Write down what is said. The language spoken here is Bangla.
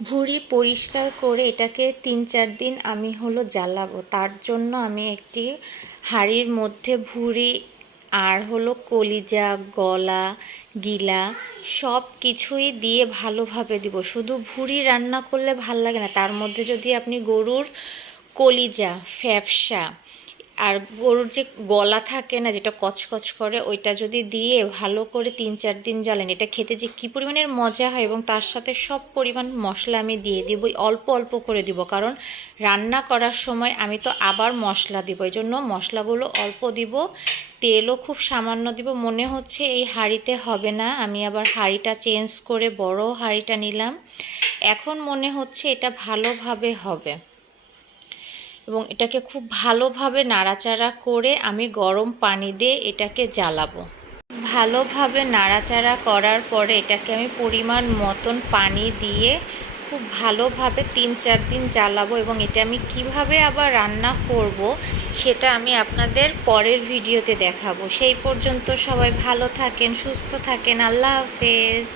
ভুঁড়ি পরিষ্কার করে এটাকে ৩-৪ দিন আমি জ্বালাবো। তার জন্য আমি একটি হাঁড়ির মধ্যে ভুঁড়ি আর কলিজা, গলা, গিলা সব কিছুই দিয়ে ভালোভাবে দিব। শুধু ভুঁড়ি রান্না করলে ভাল লাগে না, তার মধ্যে যদি আপনি গরুর কলিজা, ফ্যাপসা আর গরুর যে গলা থাকে না, যেটা কচকচ করে, ওইটা যদি দিয়ে ভালো করে ৩-৪ দিন জ্বালেন, এটা খেতে যে কী পরিমাণের মজা হয়। এবং তার সাথে সব পরিমাণ মশলা আমি দিয়ে দিব, অল্প অল্প করে দিব, কারণ রান্না করার সময় আমি তো আবার মশলা দিব, এই জন্য মশলাগুলো অল্প দিব, তেলও খুব সামান্য দিব। মনে হচ্ছে এই হাঁড়িতে হবে না, আমি আবার হাঁড়িটা চেঞ্জ করে বড় হাঁড়িটা নিলাম। এখন মনে হচ্ছে এটা ভালোভাবে হবে এবং এটাকে খুব ভালোভাবে নাড়াচাড়া করে আমি গরম পানি দিয়ে এটাকে জ্বালাবো। ভালোভাবে নাড়াচাড়া করার পরে এটাকে আমি পরিমাণ মতন পানি দিয়ে খুব ভালোভাবে ৩-৪ দিন জ্বালাবো। এবং এটা আমি কিভাবে আবার রান্না করব সেটা আমি আপনাদের পরের ভিডিওতে দেখাবো। সেই পর্যন্ত সবাই ভালো থাকেন, সুস্থ থাকেন। আল্লাহ হাফেজ।